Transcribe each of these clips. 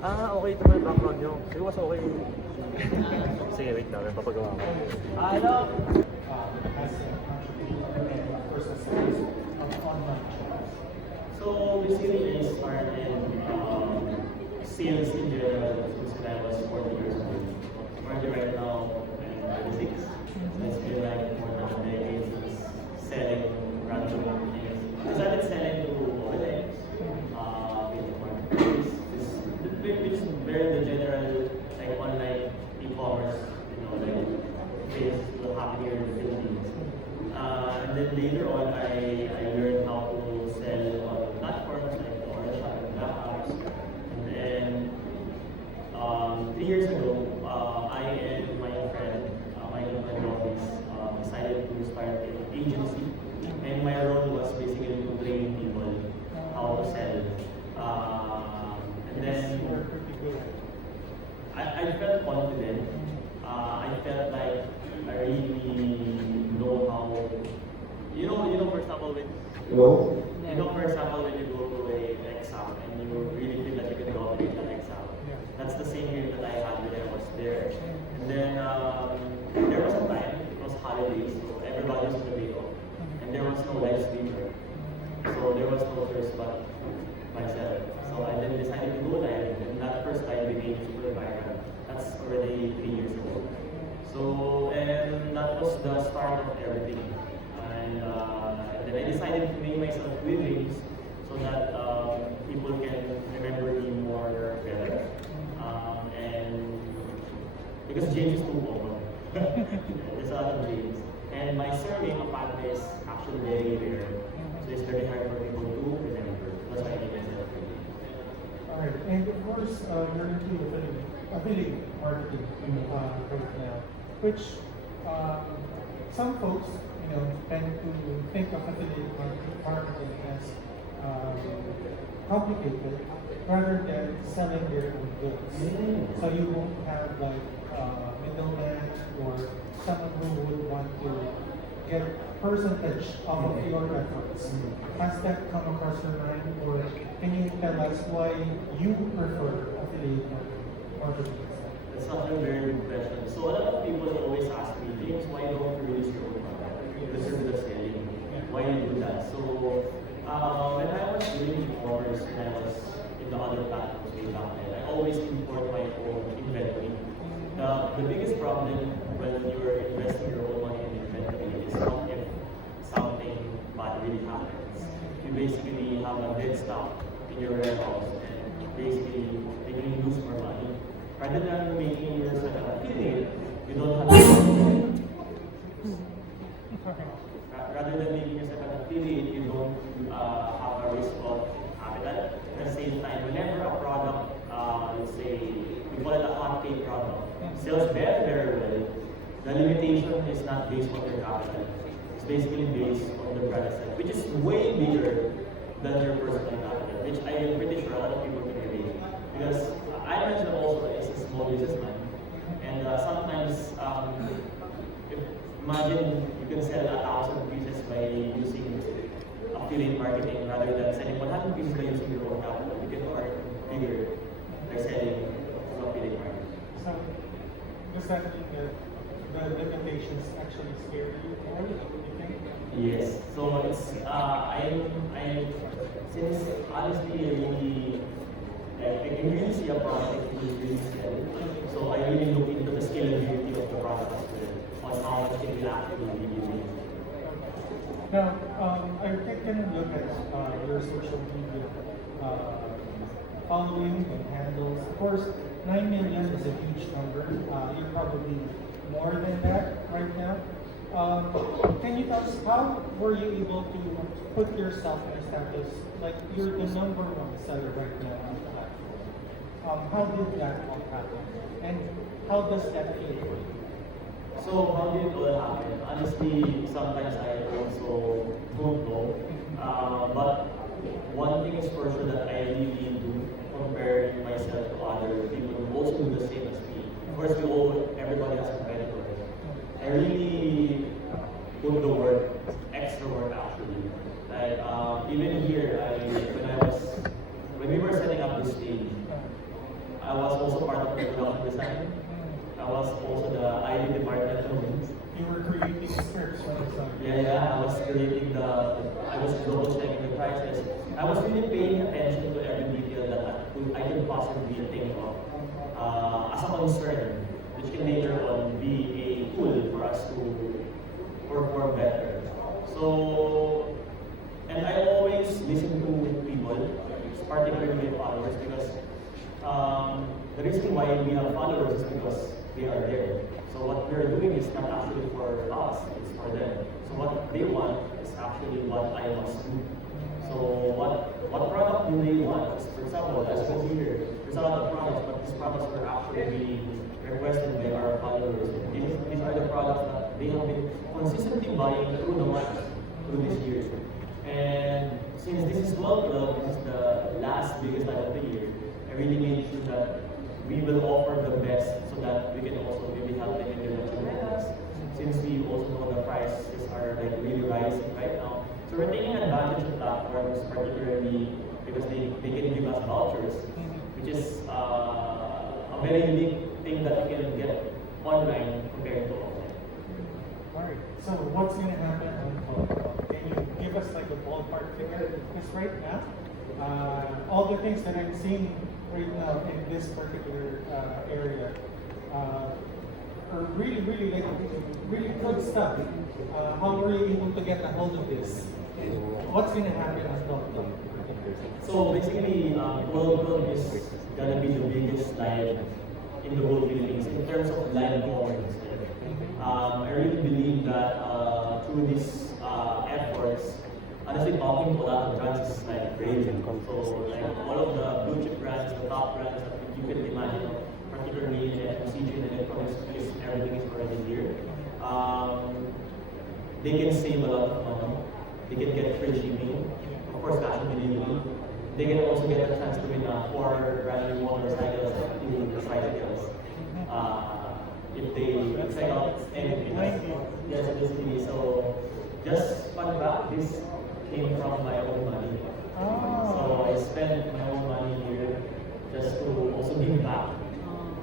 Okay ito yung background nyo. Sige, mas okay. Sige, wait lang. May papagawa ko. Hello? As a contributor and of course as a of online shops. So basically, I started sales in general since I was 40 years old. Currently right now, I'm 36. So it's been like more than a decade since selling random things. I started selling to OLX, which is very the general like online e-commerce, like Facebook happening here in the Philippines. And then later on, I learned how to sell on platforms like Orange Shop and Black Apps. And then 3 years ago, I and my friend, my office, decided to start an agency. And my role was basically to train people how to sell. And then I felt confident. I felt like I really know how. For example, for example, when you go to an exam and you really feel that you can dominate that exam. That's the same feeling that I had when I was there. And then there was a time, it was holidays, so everybody was on the day off, and there was no live speaker. So there was no choice but myself. So I then decided to go live, and that first time became super viral. That's already 3 years ago. So, and that was the start of everything. And then I decided to make myself willing so that people can remember me more better. And because James is too common. There's a lot of James. And my surname, Apate, is actually very rare. So it's very hard for people to remember. That's why I made myself willing. Alright, and of course, you're into affiliate marketing right now, which some folks, tend to think of affiliate marketing as complicated rather than selling their own goods. So you won't have like middlemen or someone who would want to get percentage off of your efforts. Has that come across your mind, or can you tell us why you prefer affiliate marketing? That's such a very good question. So a lot of people always ask me, James, why don't you release your own product? Because you're good at selling. Why do you do that? So when I was doing e-commerce, when I was in the other platforms way back then, I always import my own inventory. The biggest problem when you're investing your own money in inventory is not if something bad really happens. You basically have a dead stock in your warehouse and basically making you lose more money. Rather than making yourself an affiliate, you don't have rather than making yourself an affiliate, you don't have a risk of capital. At the same time, whenever a product, let's say, we call it a hot cake product, sells very, very well, the limitation is not based on your capital. It's basically based on the brand itself, which is way bigger than your personal capital, which I am pretty sure a lot of people can relate. Because I myself also is a small businessman, and sometimes, imagine you can sell 1,000 pieces by using affiliate marketing rather than selling 100 pieces by using your own capital. You get more bigger by selling through affiliate marketing. So, does that mean that the limitations actually scare you more, do you think? Yes. So it's since honestly I really I can really see a product that is really sell. So I really look into the scalability of the product as well, on how much it will actually be used. Now, I taken a look at your social media following and handles. Of course, 9 million is a huge number. You're probably more than that right now. Can you tell us how were you able to put yourself in a status like you're the number one seller right now on the platform? How did that all happen? And how does that feel for you? So how did it all happen? Honestly, sometimes I also don't know. But one thing is for sure that I really do comparing myself to other people who also do the same as me. Of course, everybody has competitors. I really put the work, extra work actually. Like even here, when we were setting up this stage, production design. I was also the ID department. You were creating scripts for the song. Yeah, I was double checking the prices. I was really paying attention to every detail that I could possibly think of as a concern, which can later on be a tool for us to perform better. So, and I always listen to people, particularly followers, because the reason why we have followers is because they are there. So what we're doing is not actually for us, it's for them. So what they want is actually what I must do. So what product do they want? For example, as you can see here, there's a lot of products, but these products were actually being requested by our followers. These are the products that they have been consistently buying through the month, through this year. And since this is 12/12, this is the last biggest time of the year, I really made sure that we will offer the best so that we can also really help them in their materials. Since we also know the prices are like really rising right now. So we're taking advantage of platforms, particularly because they can give us vouchers, which is a very unique thing that we can get online compared to offline. Alright, so what's going to happen on Photoshop? Can you give us like a ballpark figure? Because right now, all the things that I'm seeing right now in this particular area are really good stuff. How were you able to get a hold of this? And what's going to happen on Photoshop? So basically, World is gonna be the biggest live in the whole Philippines in terms of live performance. I really believe that through these efforts, honestly, talking to a lot of brands is like crazy. So like all of the blue chip brands, the top brands that you can imagine, particularly in FMCG and electronics, because everything is already here. They can save a lot of money. They can get free shipping, of course, cash on delivery. They can also get a chance to win 4 brand new motorcycles and 2 tricycles. If they check out anything. Yes, basically. So, just fun fact, this came from my own money. So I spent my own money here just to also give back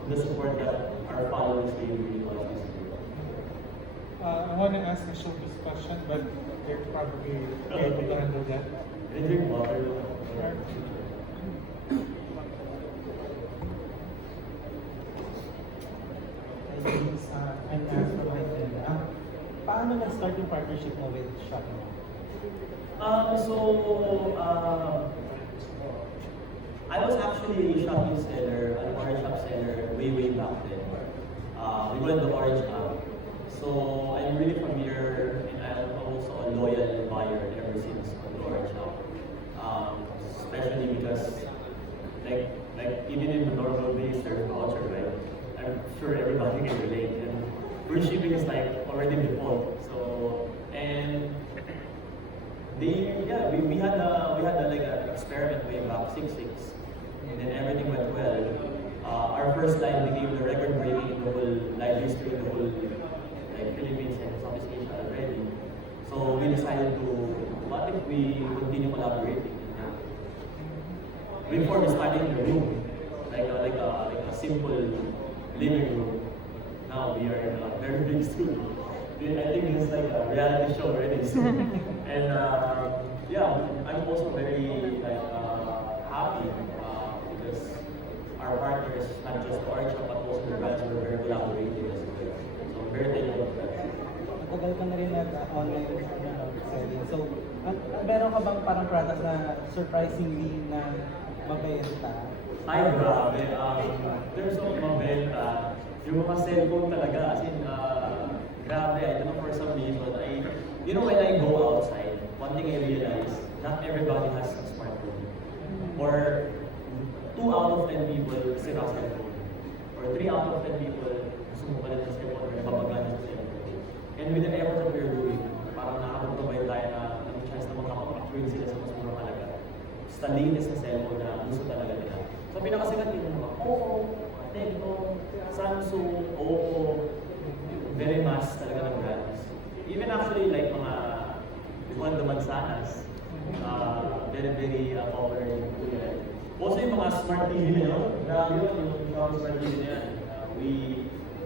the support that our followers really want this year. I want to ask a showbiz question, but they're probably able to handle that. I drink water. I'm asked from my friend, paano nag-start yung partnership mo with Shopee? I was actually a Shopee seller, an orange shop seller way back then. We went the orange app. So I'm really familiar and I'm also a loyal buyer ever since on the orange app. Especially because like even in the normal days there's voucher, right? I'm sure everybody can relate, and free shipping is like already default. So and we had like an experiment way back 6.6, and then everything went well. Our first line became the record breaking in the whole live history in the whole like Philippines and Southeast Asia already. So we decided to, what if we continue collaborating? Before we started in the room, like a simple living room. Now we are in a very big studio. I think it's like a reality show already. So. And I'm also very happy because our partners, not just Orange Shop, but also the brands were very collaborative. So I'm very thankful for that. Matagal ka na rin nag-online selling. So, meron ka bang parang product na surprisingly na mabenta? Ay, grabe. There's so mabenta. Yung mga cellphone talaga, as in, grabe. I don't know for some reason. When I go outside, one thing I realize, not everybody has a smartphone. Or 2 out of 10 people still have cellphone. Or 3 out of 10 people gusto mo pala ng cellphone or napapagana sa cellphone. And with the effort that we're doing, parang nakapag-provide tayo ng chance na makapag-upgrade sila sa mas murang halaga. Sa latest na cellphone na gusto talaga nila. So pinakasikat yung mga Poco, Tecno, Samsung, Oppo, very mass talaga ng brands. Even actually like mga Juan de Manzanas, very popular in Korea. Also yung mga mga smart TV na yun, grabe yun, yung mga smart TV na yan.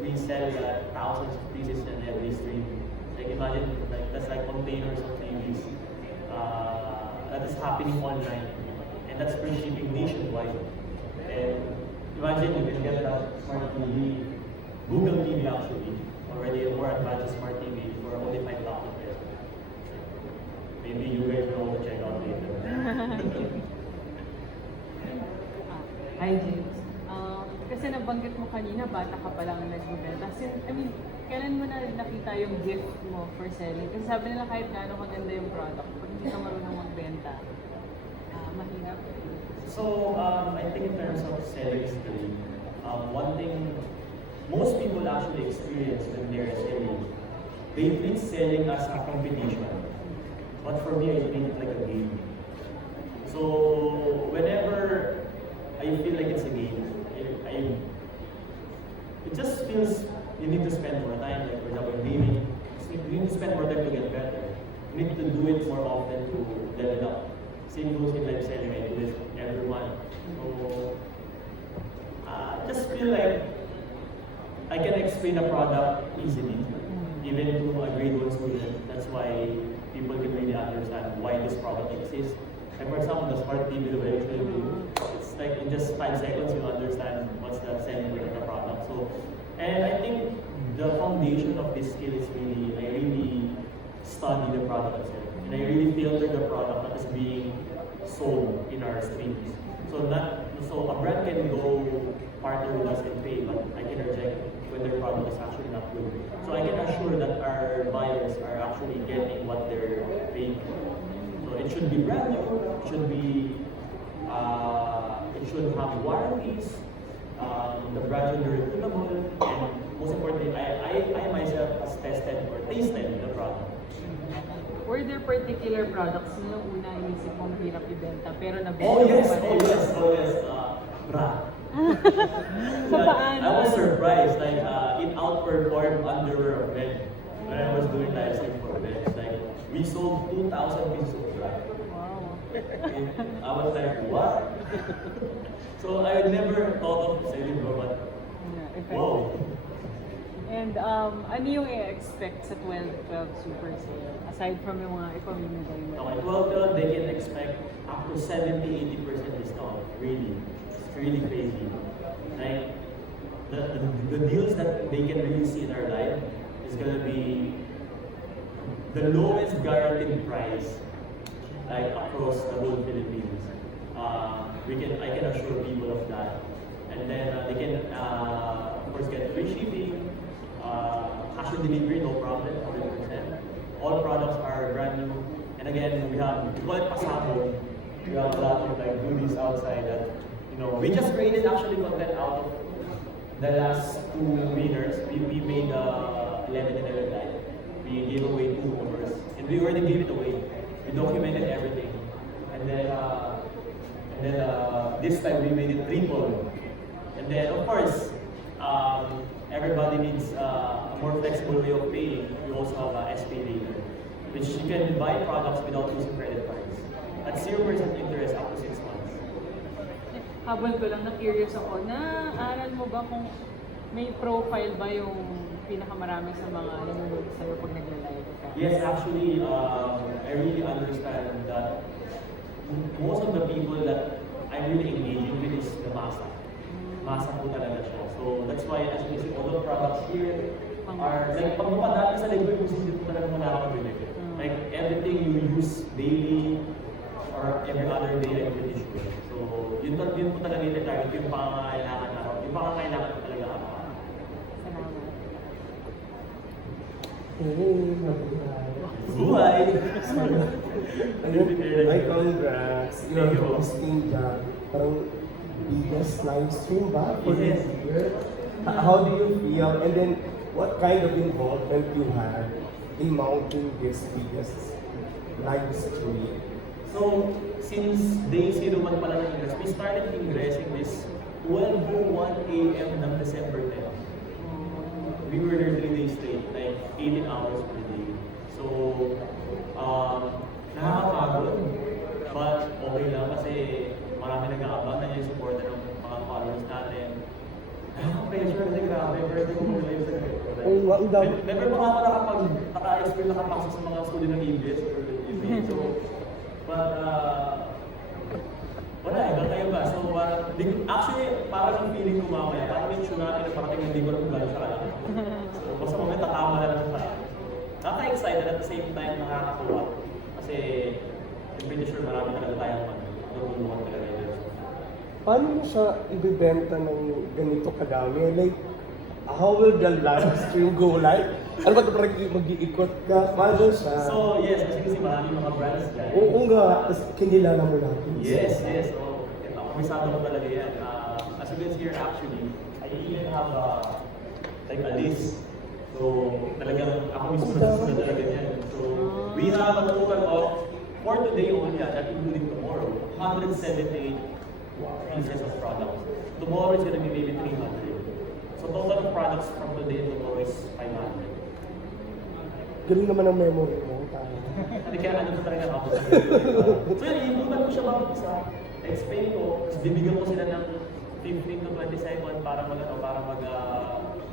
We sell thousands of pieces in every stream. Like imagine, like that's like containers of TVs. That is happening online. And that's free shipping nationwide. And imagine you can get that smart TV, Google TV actually, already a more advanced smart TV for only 5,000 pesos. Maybe you guys will also check out later. Hi James. Kasi nabanggit mo kanina, bata ka pa lang nagbibenta. Kailan mo na nakita yung gift mo for selling? Kasi sabi nila kahit gaano kaganda yung product, pag hindi ka marunong magbenta, mahirap. So, I think in terms of selling skill, one thing most people actually experience when they're selling, they treat selling as a competition. But for me, I treat it like a game. So, whenever I feel like it's a game, it just feels you need to spend more time. Like for example, gaming, you need to spend more time to get better. You need to do it more often to level up. Same goes in live selling. I do this every month. So, just feel like I can explain a product easily, even to a grade 1 student. That's why people can really understand why this product exists. Like for example, the smart TV that I usually do, it's like in just 5 seconds you understand what's the selling point of the product. So, and I think the foundation of this skill is really, I really study the product itself. And I really filter the product that is being sold in our streams. So a brand can go partner with us and pay, but I can reject when their product is actually not good. So I can assure that our buyers are actually getting what they're paying for. So it should be brand new, it should be, it should have warranties, the brand should be reputable, and most importantly, I myself has tested or tasted the product. Were there particular products na nung una inisip mong hirap ibenta pero nabenta Oh yes, mo pa rin? oh yes, bra. So paano? I was surprised, like it outperformed underwear of men when I was doing live stream for men. Like we sold 2,000 pieces of bra. Wow. And I was like, what? So I never thought of selling bra, but Yeah, effective. whoa. And ano yung i-expect sa 12-12 Super Sale? Aside from yung mga ipamimigay mo. Okay, well, they can expect up to 70-80% discount. Really, it's really crazy. Like the deals that they can really see in our life is gonna be the lowest guaranteed price, like across the whole Philippines. I can assure people of that, and then they can of course get free shipping. Cash on delivery, no problem, 100%. All products are brand new. And again, we call it pasabog. We have a lot of like goodies outside that, we just created actually content out of the last 2 winners. We made 11 and 11 live. We gave away 2 offers. And we already gave it away. We documented everything. And then this time we made it triple. And then of course, everybody needs a more flexible way of paying. We also have a SPay later, which you can buy products without using credit cards. At 0% interest up to 6 months. Habol ko lang, na-curious ako, na-aral mo ba kung may profile ba yung pinakamarami sa mga nanonood sa'yo pag nagla-live ka? Yes, actually, I really understand that most of the people that I'm really engaging with is the masa. Masa po talaga siya. So that's why as you see, all the products here are like pag mapadami sa libre, hindi po talaga makakabili. Like everything you use daily or every other day, I'm pretty sure. So yun po talaga yung target, yung pangangailangan natin. Yung pangangailangan po talaga ako. Salamat. Buhay! Ay, congrats. You're hosting the parang biggest live stream ba for this year? How do you feel? And then, what kind of involvement you had in mounting this biggest live stream? So, since day 0 man pala ng Ingress, we started ingressing this 12:01 a.m. ng December 10. We were there 3 days straight, like 18 hours per day. So, nakakapagod, but okay lang kasi marami nag-aabang na yung support pressure kasi grabe, birthday ko muna yung secret. Oo nga, ang dami. Never pa ako naka-experience nakapasok sa mga studio ng English or EBA. So, but, wala eh, kayo ba? So, actually, parang ang feeling ko mamaya, parang yung tsunami na parating hindi ko na kung gano'n siya kalaki. So, basta mamaya tatama na lang siya. Nakaka-excited at the same time nakakatuwa. Kasi, I'm pretty sure marami talaga tayong natulungan talaga yun. Paano mo siya ibibenta ng ganito kadami? Like, how will the live stream go like? Ano ba ito parang mag-iikot ka? Paano siya? So, yes, kasi marami mga brands dyan. Oo nga, tapos kinilala mo natin. Yes, yes. So, komisado ko talaga yan. As you can see here, actually, I even have like a list. So, talagang ako mismo na talaga yan. So, we have a total of, for today only, not including tomorrow, 178 pieces of products. Tomorrow is going to be maybe 300. So, total of products from today and tomorrow is 500. Galing naman ang memory mo. Hindi kaya ano talaga ako sa So yun, iibutan ko siya bang isa, explain ko, tapos bibigyan ko sila ng 15 to 20 seconds para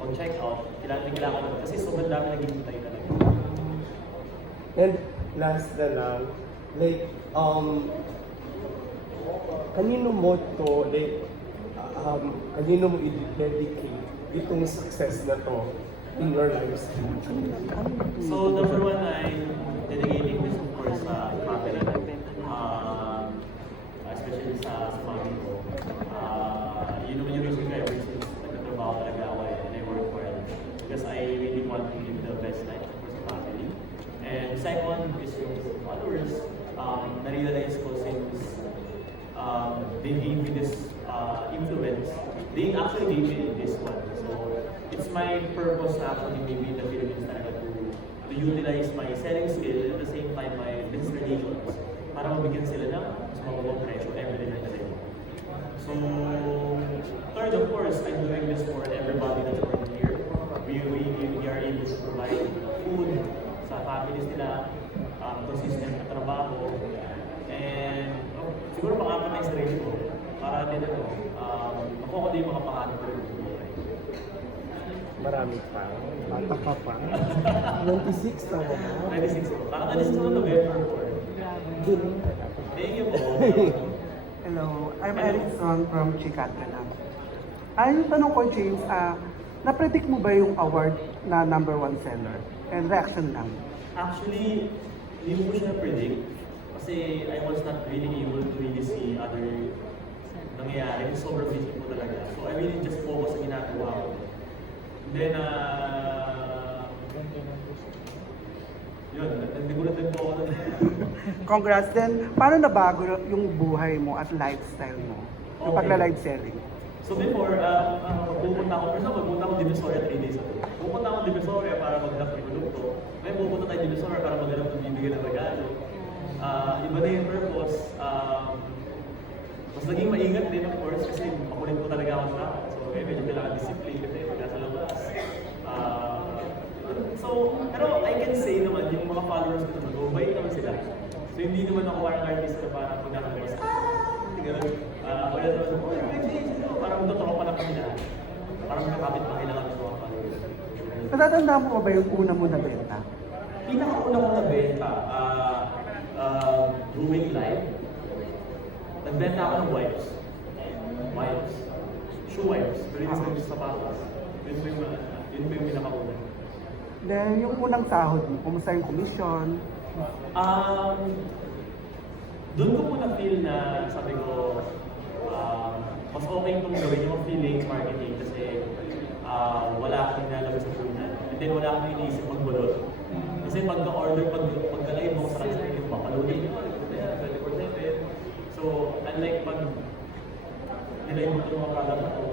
mag-check out. Kailangan ko kasi sobrang dami naghihintay talaga. And last na lang, like, kanino mo to, like, kanino mo i-dedicate itong success na to in your life? So number one, I'm dedicating this of course sa family. Especially sa family ko. Yun naman yung reason ko ever since nagtatrabaho talaga ako and I work for it. Because I really want to live the best life for sa family. And second is yung followers. Na-realize ko since they gave me this influence, they actually gave me this one. So it's my purpose na actually maybe in the Philippines talaga to utilize my selling skill and at the same time my business relations para mabigyan sila ng mas mababang presyo every day na day. So third, of course, I'm doing this for everybody that's working here. We are able to provide food sa families nila, consistent na trabaho, and siguro pangapat na sarili ko para din ako ko din mga pangalan ko rin. Marami pa. Bata ka pa. 26 na ba? 96 ko. Nakakalis ko na November 4. Grabe. Thank you po. Hello, I'm Erickson from Chikata lang. Yung tanong ko, James, na-predict mo ba yung award na #1 seller? And reaction lang. Actually, hindi ko siya predict kasi I was not really able to really see other nangyayari. Sobrang busy ko talaga. So I really just focus sa ginagawa ko. Then, yun, nagdigulat din po ako doon. Congrats. Then, paano nabago yung buhay mo at lifestyle mo? Yung Okay. pagla-live selling? So before, pupunta ako Divisoria 3 days ago. Pupunta ako Divisoria para maghanap ng produkto. Ngayon pupunta tayo Divisoria para maghanap ng bibigyan ng regalo. Iba na yung purpose. Mas naging maingat din of course kasi makulit ko talaga ako sa akin. So medyo kailangan discipline kasi magkasa labas. Pero I can say naman, yung mga followers ko naman, mabait naman sila. So hindi naman ako parang artist na parang kung nakalabas. Hindi ganun. Wala naman, parang magtotropa lang kami lahat. Parang magkakapit pa kailangan ng mga followers. Natatandaan mo ba yung una mo na benta? Pinakauna ko nabenta, Brewing Live. Nagbenta ako ng wipes. Wipes. Shoe wipes. Pero hindi sa sapatos. Yun po yung pinakauna. Then, yung unang sahod mo, kumusta yung commission? Doon ko po na-feel na sabi ko, mas okay itong gawin yung affiliate marketing kasi wala akong nilalabas sa punan. And then wala akong iniisip magbulot. Kasi pagka-order, pagka-live mo sa kanila, yung papaloading mo, 24/7. So, unlike pag nilive mo itong mga product na ito,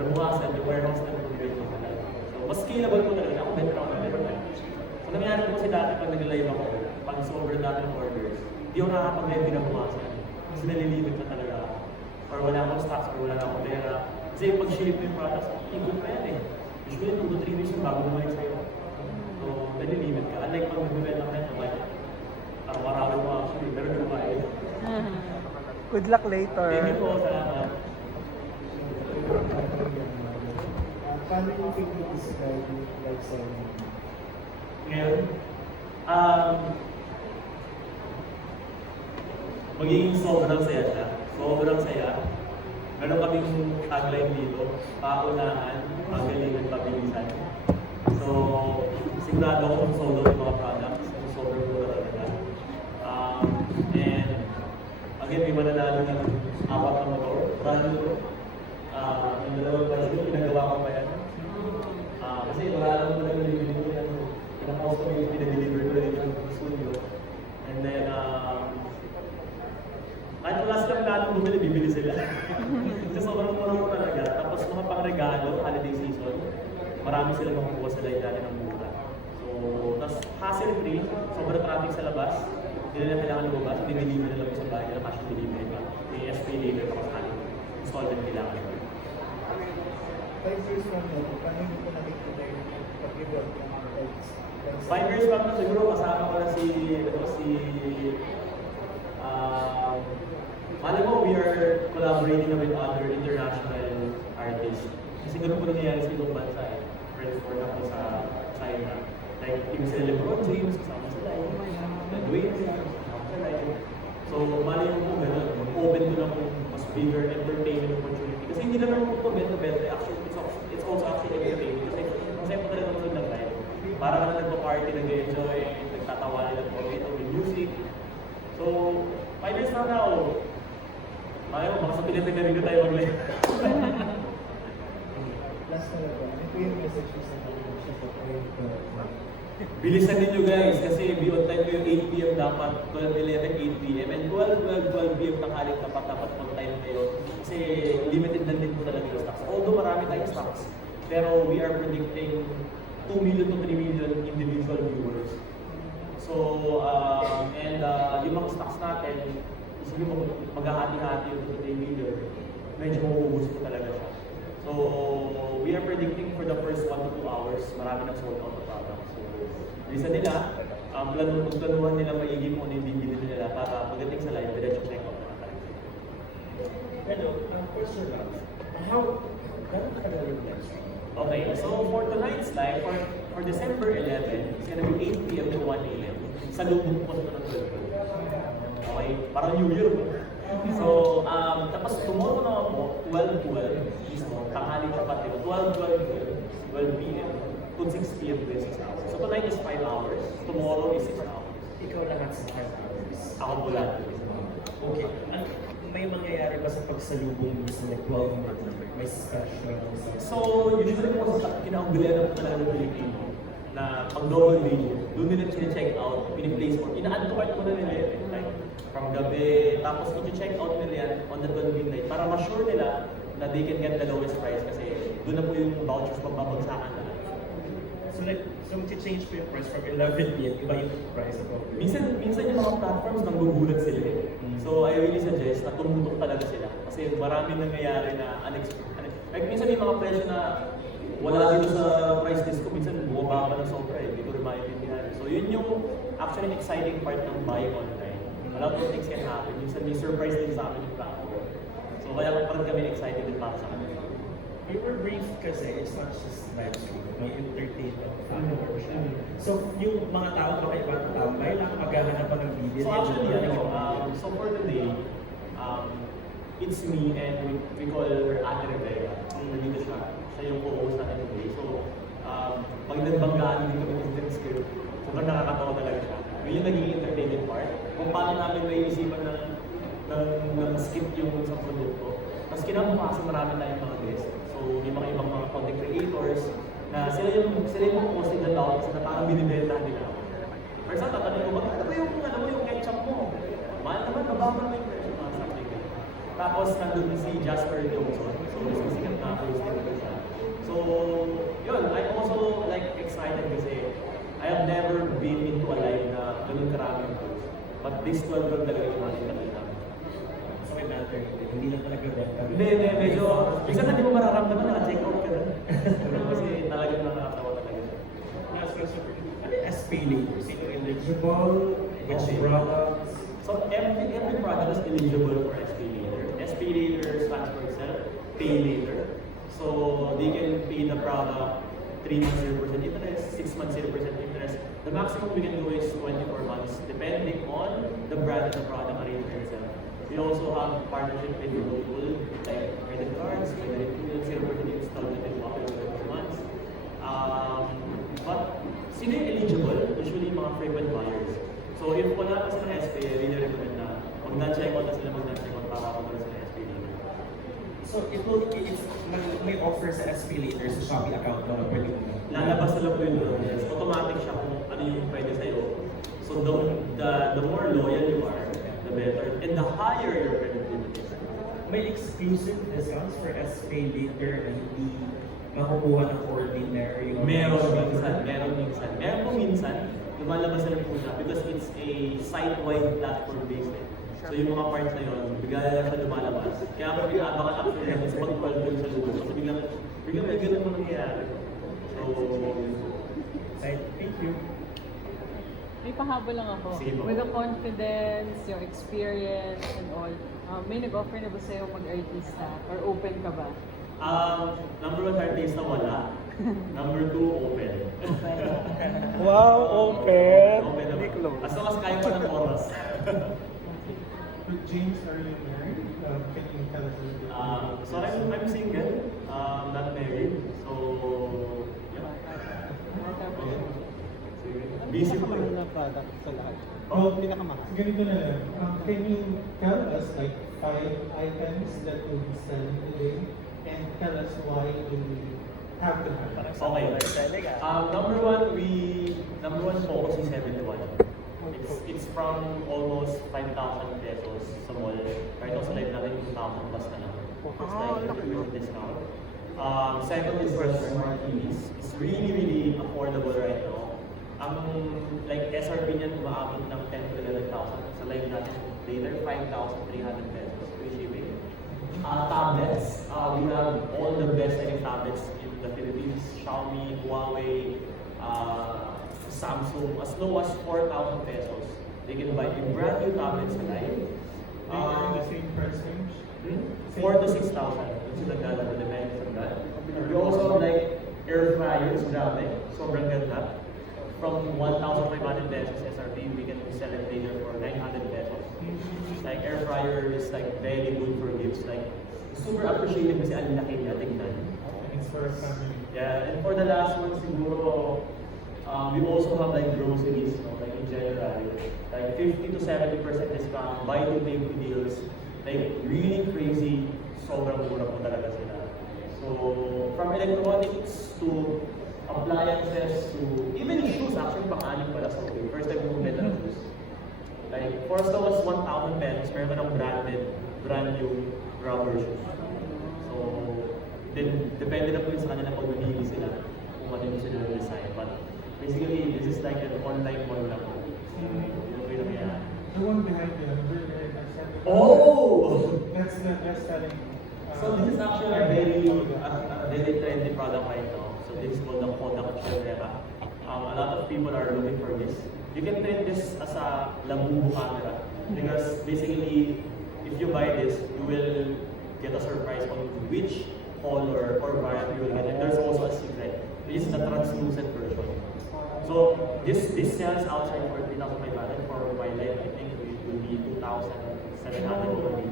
nabukasan, yung warehouse na nag-create mo talaga. So, mas scalable ko talaga. Ako better ako na better. So, nangyari ko kasi dati pag nag-live ako, pag sobrang dati ng orders, di ako nakakapag-live kinabukasan. Kasi nalilimit na talaga ako. Or wala akong stocks, or wala akong pera. Kasi pag ship mo yung products, ikot pa yan eh. Usually, 2 to 3 weeks yung bago bumalik sa'yo. So, nalilimit ka. Unlike pag mag-bibenta ka na like, araw-araw mo actually, pero yung kain. Good luck later. Thank you po, salamat. paano yung think you describe yung live selling? Ngayon, magiging sobrang saya siya. Sobrang saya. Meron kaming tagline dito, paunahan, magaling at pabilisan. So, sigurado ako kung solo yung mga products, kung sobrang mura talaga. And, again, may mananalo ng apat na motor. Brand new. Yung dalawang price ko, pinagawa ko pa yan. Kasi wala naman talaga nilibili ko yan. Pinakaos ko yung pinag-deliver ko rin yung studio. And then, kahit wala silang planong bumili, bibili sila. Kasi sobrang mura ko talaga. Tapos mga pang-regalo, holiday season, marami silang makukuha sa line natin ng mura. So, tapos hassle-free, sobrang traffic sa labas. Hindi nila kailangan lumabas, diniliver na lang po sa bahay nila, cash delivery pa. May SP later pa kasi installment kailangan. 5 years from now, paano hindi ko nakikita yung pag-rebuild ng mga lights? 5 years from now, siguro kasama ko na alam mo, we are collaborating na with other international artists. Kasi ganun po nangyayari sa ibang bansa eh. Friends for example sa China. Like, yung sila LeBron James, kasama sila yun. Dwayne Johnson, kasama sila yun. So, mali mo po ganun. Mag-open ko lang po mas bigger entertainment opportunity. Kasi hindi lang naman po benta-benta. Actually, it's also actually entertainment. Kasi masaya po talaga naman ng live. Para ka na nagpa-party, nag-enjoy, nagtatawa nila po ito with music. So, 5 years from now, ayaw, baka sa Pilipinas rin tayo mag-live. Last na lang po, ano po yung message mo sa mga sa Bilisan ninyo guys, kasi beyond time ko yung 8 p.m. dapat, 12, 11, 8 p.m. And 12 p.m. tanghalik dapat on time kayo. Kasi limited na din po talaga yung stocks. Although marami tayong stocks, pero we are predicting 2 million to 3 million individual viewers. So, yung mga stocks natin, isipin mo, maghahati-hati yung 3 million, medyo mauubos po talaga siya. So, we are predicting for the first 1 to 2 hours, marami nang sold out na products. So, isa nila, planuhan nila maigi mo ano yung bibili nila para pagdating sa live, diretso check out na tayo. Hello, question lang. Gano'n katagal yung live stream? Okay, so for tonight's live, for December 11, it's gonna be 8 p.m. to 1 a.m. Sa lubog po ng 12. Okay, parang New Year po. So, tapos tomorrow naman po, 12 mismo, tanghali pa pati, 12 p.m. to 6 p.m. to 6 hours. So tonight is 5 hours, tomorrow is 6 hours. Ikaw lahat sa 5 hours. Ako po lahat. Okay. May mangyayari ba sa pagsalubong mo sa 12 minutes? May special? So, usually po sa kinaunggulian ng talaga ng Pilipino na pag double major, doon nila check out, piniplace mo, ina-add to cart mo na nila yun. Like, from gabi, tapos i-check out nila yan on the 12 midnight para ma-sure nila na they can get the lowest price kasi doon na po yung vouchers magbabagsakan na. So change po yung price from 11 p.m. Iba yung price of Minsan yung mga platforms nanggugulat sila eh. So I really suggest na tumutok talaga sila kasi maraming nangyayari na unexpected. Like minsan may mga presyo na wala dito sa price list ko, minsan bumaba pa ng sobra eh, hindi ko rin maintindihan. So yun yung actually exciting part ng buying online. A lot of things can happen. Minsan may surprise din sa amin yung platform. So kaya parang kami excited din para sa amin. We were briefed kasi it's not just live stream, may entertainment factor siya. So yung mga tao makaiba tambay lang, maghahanap pa ng video. So actually, so for today, it's me and we call her Ate Rebecca. Nandito siya. Siya yung co-host natin today. So, pag nagbanggaan dito ng content script, sobrang nakakatawa talaga siya. Yun yung naging entertainment part. Kung paano namin may isipan ng skip yung sa produkto. Tapos kinabukasan marami tayong mga guests. So, may mga ibang mga content creators na sila yung posting ng tao kasi na parang binibenta nila ako. For example, tatanong ko, ano ba yung ketchup mo? Mahal naman, mababa naman yung presyo, mga something. Tapos, nandun si Jasper Johnson. So, mas sikat na posting ko siya. So, yun, I'm also like excited kasi I have never been into a live na ganun karami yung post. But this 12 talaga yung mga nakita namin. So may matter, hindi lang talaga benta. Hindi, medyo, minsan hindi mo mararamdaman na check out ka na. Kasi talagang nakakatawa talaga siya. Last question, ano yung SPay later? Sino eligible? Which products? So every product is eligible for SPay later. SPay later stands for itself, pay later. So they can pay the product 3 months 0% interest, 6 months 0% interest. The maximum we can go is 24 months, depending on the brand and the product arrangement itself. We also have partnership with people like credit cards, whether it's 0% installment in up to 24 months. But sino yung eligible? Usually mga frequent buyers. So if wala pa silang SPay, I really recommend na mag-check out na sila mag-check out para magkaroon sila ng SPay dito. So may offer sa SPay later sa Shopee account mo na pwede mo. Lalabas na lang po yung loan. Yes. Automatic siya kung ano yung pwede sa'yo. So the more loyal you are, the better. And the higher your credit limit is. May exclusive discounts for SPay later na hindi makukuha ng ordinary. Meron minsan. Meron po minsan, lumalabas na lang po siya because it's a site-wide platform based. So yung mga parts na yun, bigla lang siya lumalabas. Kaya ako pinaabangan actually namin sa pag-call dun sa lugo. So biglang may ganun mo nangyayari. So, Thank you. May pahabol lang ako. Sige po. With the confidence, yung experience, and all, may nag-offer na ba sa'yo mag-artista? Or open ka ba? number 1 artista wala. Number 2, open. Wow, open! Open naman. As long as kaya mo ng oras. But James, are you married? Can you tell us a little bit? So I'm single, not married. So, yeah. Busy po Pinakamahal eh. na product sa lahat. Well, Pinakamahal. ganito na lang. Can you tell us like 5 items that you'll be selling today and tell us why you have them? Okay. Number one focus is 71. It's from almost 5,000 pesos sa mall. Right now sa live natin 2,000 plus na lang. It's like 50% discount. Second is for smart TVs. It's really affordable right now. Like SRP niyan umaabot ng 10 to 11,000. Sa live natin later 5,300 pesos free shipping. Tablets. We have all the best selling tablets in the Philippines. Xiaomi, Huawei, Samsung, as low as 4,000 pesos. They can buy a brand new tablets live. Are in the same price range? 4 to 6,000. It's naglalaro, depends on that. We also have like air fryers, grabe. Sobrang ganda. From 1,500 pesos SRP, we can sell it later for 900 pesos. Like air fryer is like very good for gifts. Like super appreciated kasi ang laki niya, tignan. It's for a family. Yeah, and for the last one, siguro, we also have like groceries, no? Like in general, like 50 to 70% discount, buy two pay two deals, like really crazy, sobrang mura po talaga sila. So, from electronics to appliances to even shoes, actually pang-anim pala sa okay. First time mo metal shoes. Like, first one was 1,000 pesos, meron ka ng brand new rubber shoes. So, then, depende na po yun sa kanila pag mamili sila kung ano yung sila design. But basically, this is like an online mall lang po. Yun po yung nangyayari. The one behind you, very nice. Oh! That's the best selling. So this is actually a very trendy product right now. So this is called the Kodak Camera. A lot of people are looking for this. You can treat this as a Labubu camera because basically, if you buy this, you will get a surprise on which color or variant you will get. And there's also a secret. This is the translucent version. So this sells outside for 3,500. For my life, I think it will be 2,700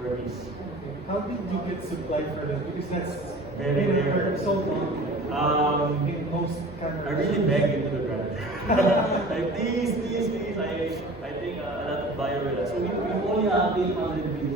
per piece. How did you get supply for that? Because that's Very rare. so long in most cameras. I really beg into the brand. Like, please. I think a lot of buyer will. So we only have 800 videos